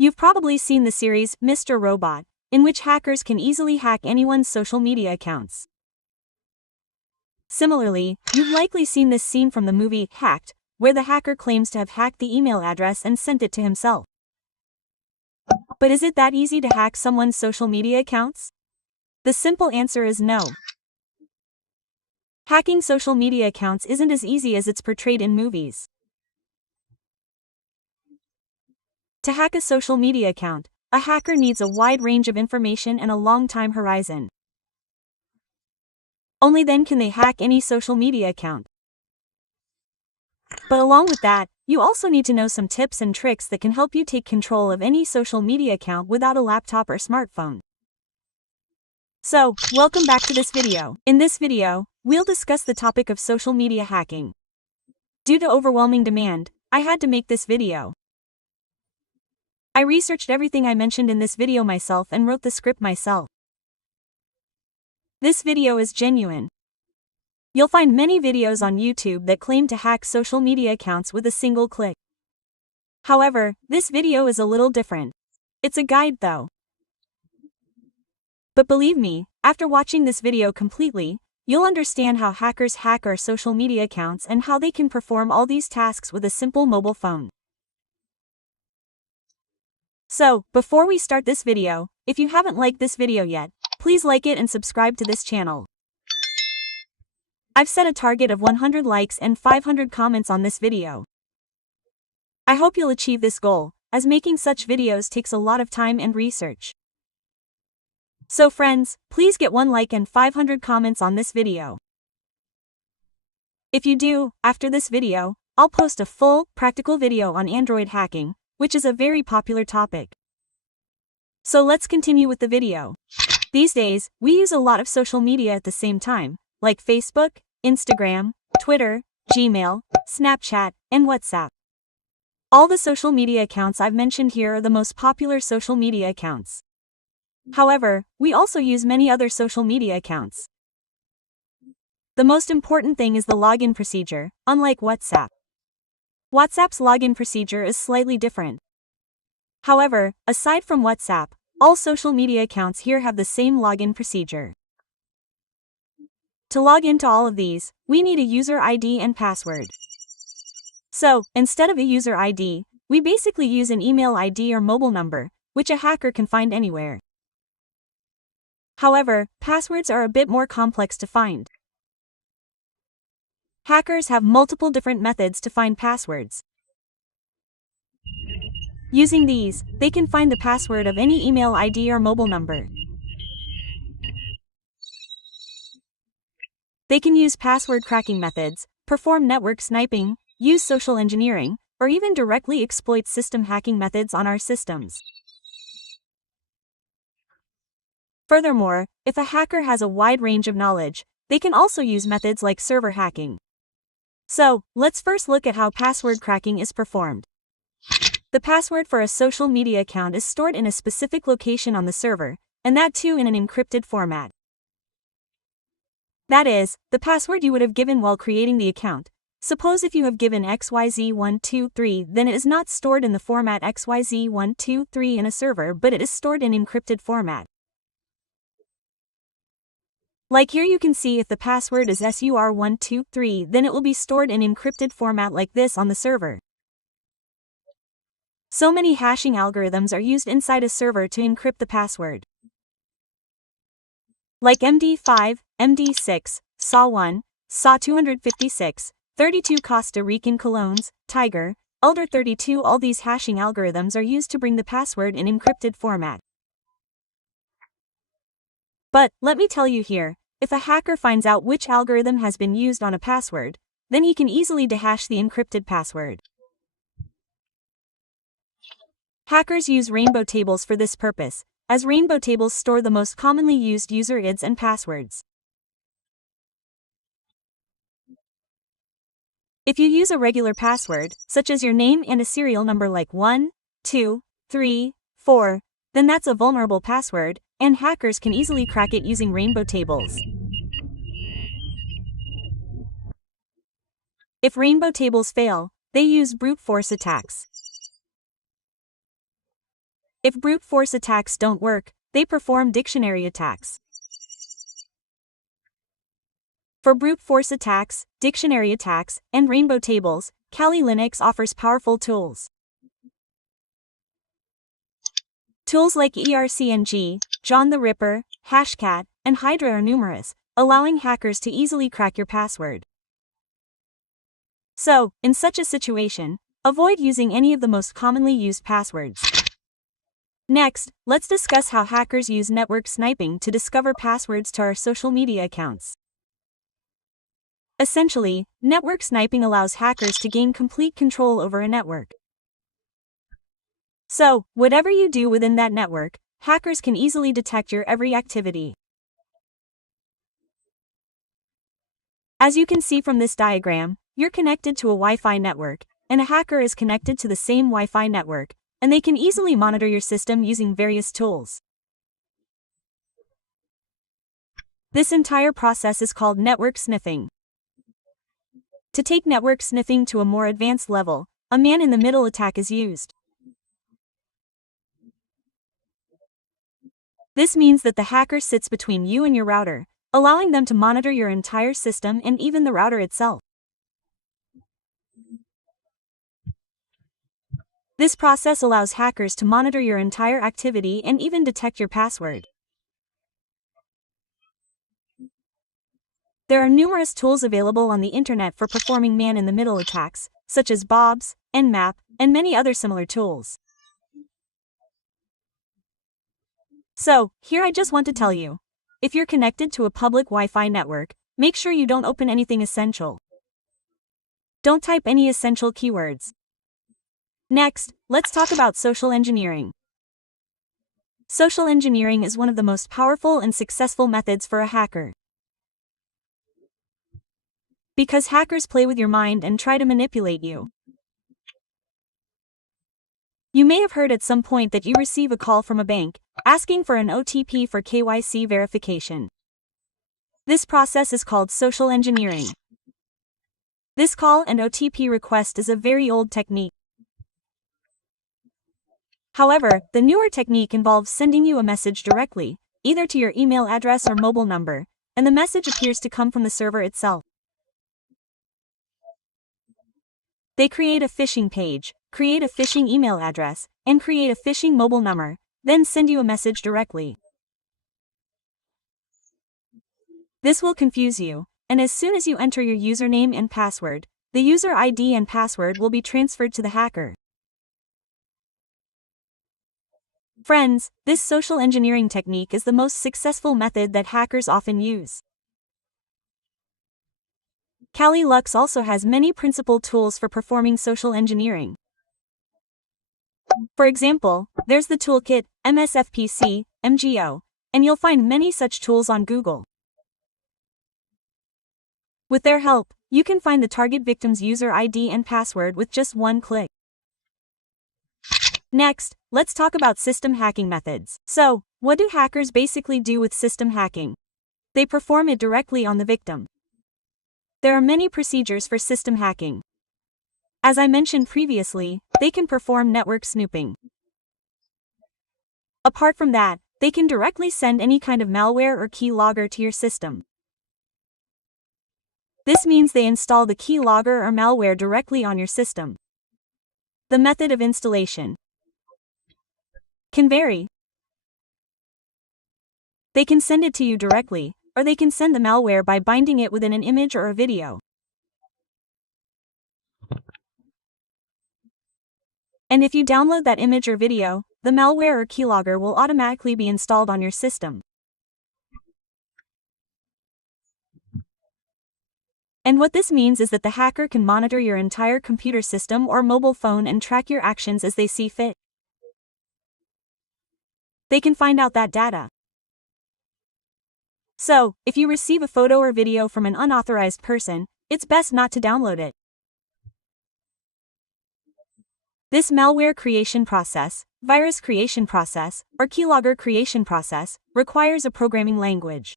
You've probably seen the series Mr. Robot, in which hackers can easily hack anyone's social media accounts. Similarly, you've likely seen this scene from the movie Hacked, where the hacker claims to have hacked the email address and sent it to himself. But is it that easy to hack someone's social media accounts? The simple answer is no. Hacking social media accounts isn't as easy as it's portrayed in movies. To hack a social media account, a hacker needs a wide range of information and a long time horizon. Only then can they hack any social media account. But along with that, you also need to know some tips and tricks that can help you take control of any social media account without a laptop or smartphone. So, welcome back to this video. In this video, we'll discuss the topic of social media hacking. Due to overwhelming demand, I had to make this video. I researched everything I mentioned in this video myself and wrote the script myself. This video is genuine. You'll find many videos on YouTube that claim to hack social media accounts with a single click. However, this video is a little different. It's a guide though. But believe me, after watching this video completely, you'll understand how hackers hack our social media accounts and how they can perform all these tasks with a simple mobile phone. So, before we start this video, if you haven't liked this video yet, please like it and subscribe to this channel. I've set a target of 100 likes and 500 comments on this video. I hope you'll achieve this goal, as making such videos takes a lot of time and research. So friends, please get 1 like and 500 comments on this video. If you do, after this video, I'll post a full, practical video on Android hacking, which is a very popular topic. So let's continue with the video. These days, we use a lot of social media at the same time, like Facebook, Instagram, Twitter, Gmail, Snapchat, and WhatsApp. All the social media accounts I've mentioned here are the most popular social media accounts. However, we also use many other social media accounts. The most important thing is the login procedure, unlike WhatsApp. WhatsApp's login procedure is slightly different. However, aside from WhatsApp, all social media accounts here have the same login procedure. To log into all of these, we need a user ID and password. So, instead of a user ID, we basically use an email ID or mobile number, which a hacker can find anywhere. However, passwords are a bit more complex to find. Hackers have multiple different methods to find passwords. Using these, they can find the password of any email ID or mobile number. They can use password cracking methods, perform network sniping, use social engineering, or even directly exploit system hacking methods on our systems. Furthermore, if a hacker has a wide range of knowledge, they can also use methods like server hacking. So, let's first look at how password cracking is performed. The password for a social media account is stored in a specific location on the server, and that too in an encrypted format. That is, the password you would have given while creating the account. Suppose if you have given XYZ123, then it is not stored in the format XYZ123 in a server, but it is stored in encrypted format. Like here you can see if the password is SUR123, then it will be stored in encrypted format like this on the server. So many hashing algorithms are used inside a server to encrypt the password. Like MD5, MD6, SA1, SA256, 32 Costa Rican colones, Tiger, Elder32. All these hashing algorithms are used to bring the password in encrypted format. But, let me tell you here, if a hacker finds out which algorithm has been used on a password, then he can easily dehash the encrypted password. Hackers use rainbow tables for this purpose, as rainbow tables store the most commonly used user IDs and passwords. If you use a regular password, such as your name and a serial number like 1, 2, 3, 4, then that's a vulnerable password, and hackers can easily crack it using rainbow tables. If rainbow tables fail, they use brute force attacks. If brute force attacks don't work, they perform dictionary attacks. For brute force attacks, dictionary attacks, and rainbow tables, Kali Linux offers powerful tools. Tools like ERCNG, John the Ripper, Hashcat, and Hydra are numerous, allowing hackers to easily crack your password. So, in such a situation, avoid using any of the most commonly used passwords. Next, let's discuss how hackers use network sniping to discover passwords to our social media accounts. Essentially, network sniping allows hackers to gain complete control over a network. So, whatever you do within that network, hackers can easily detect your every activity. As you can see from this diagram, you're connected to a Wi-Fi network, and a hacker is connected to the same Wi-Fi network, and they can easily monitor your system using various tools. This entire process is called network sniffing. To take network sniffing to a more advanced level, a man-in-the-middle attack is used. This means that the hacker sits between you and your router, allowing them to monitor your entire system and even the router itself. This process allows hackers to monitor your entire activity and even detect your password. There are numerous tools available on the internet for performing man-in-the-middle attacks, such as Bobs, Nmap, and many other similar tools. So, here I just want to tell you, if you're connected to a public Wi-Fi network, make sure you don't open anything essential. Don't type any essential keywords. Next, let's talk about social engineering. Social engineering is one of the most powerful and successful methods for a hacker. Because hackers play with your mind and try to manipulate you. You may have heard at some point that you receive a call from a bank, asking for an OTP for KYC verification. This process is called social engineering. This call and OTP request is a very old technique. However, the newer technique involves sending you a message directly, either to your email address or mobile number, and the message appears to come from the server itself. They create a phishing page, create a phishing email address, and create a phishing mobile number, then send you a message directly. This will confuse you, and as soon as you enter your username and password, the user ID and password will be transferred to the hacker. Friends, this social engineering technique is the most successful method that hackers often use. Kali Linux also has many principal tools for performing social engineering. For example, there's the toolkit, MSFPC, MGO, and you'll find many such tools on Google. With their help, you can find the target victim's user ID and password with just one click. Next, let's talk about system hacking methods. So, what do hackers basically do with system hacking? They perform it directly on the victim. There are many procedures for system hacking. As I mentioned previously, they can perform network snooping. Apart from that, they can directly send any kind of malware or keylogger to your system. This means they install the keylogger or malware directly on your system. The method of installation can vary. They can send it to you directly, or they can send the malware by binding it within an image or a video. And if you download that image or video, the malware or keylogger will automatically be installed on your system. And what this means is that the hacker can monitor your entire computer system or mobile phone and track your actions as they see fit. They can find out that data. So, if you receive a photo or video from an unauthorized person, it's best not to download it. This malware creation process, virus creation process, or keylogger creation process, requires a programming language.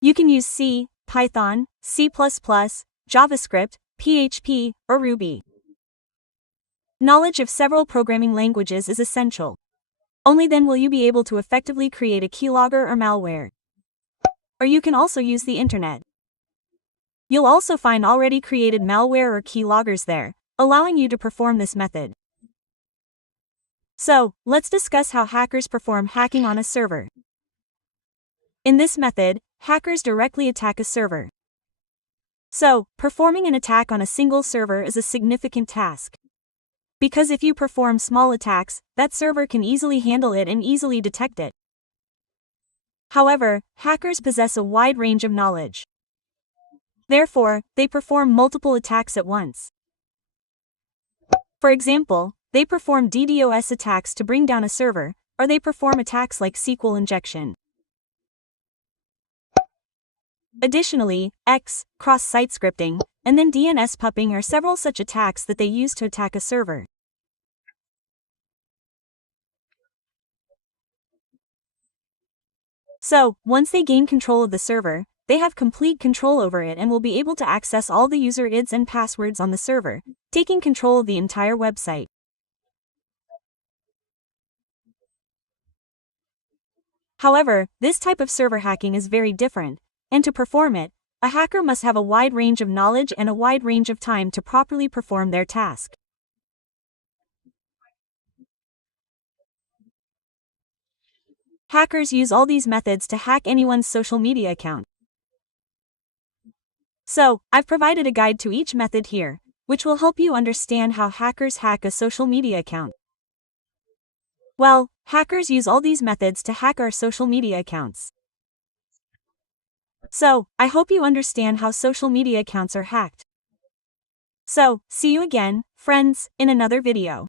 You can use C, Python, C++, JavaScript, PHP, or Ruby. Knowledge of several programming languages is essential. Only then will you be able to effectively create a keylogger or malware. Or you can also use the internet. You'll also find already created malware or keyloggers there, allowing you to perform this method. So, let's discuss how hackers perform hacking on a server. In this method, hackers directly attack a server. So, performing an attack on a single server is a significant task. Because if you perform small attacks, that server can easily handle it and easily detect it. However, hackers possess a wide range of knowledge. Therefore, they perform multiple attacks at once. For example, they perform DDoS attacks to bring down a server, or they perform attacks like SQL injection. Additionally, cross-site scripting, and then DNS pumping are several such attacks that they use to attack a server. So, once they gain control of the server, they have complete control over it and will be able to access all the user IDs and passwords on the server, taking control of the entire website. However, this type of server hacking is very different, and to perform it, a hacker must have a wide range of knowledge and a wide range of time to properly perform their task. Hackers use all these methods to hack anyone's social media account. So, I've provided a guide to each method here, which will help you understand how hackers hack a social media account. Well, hackers use all these methods to hack our social media accounts. So, I hope you understand how social media accounts are hacked. So, see you again, friends, in another video.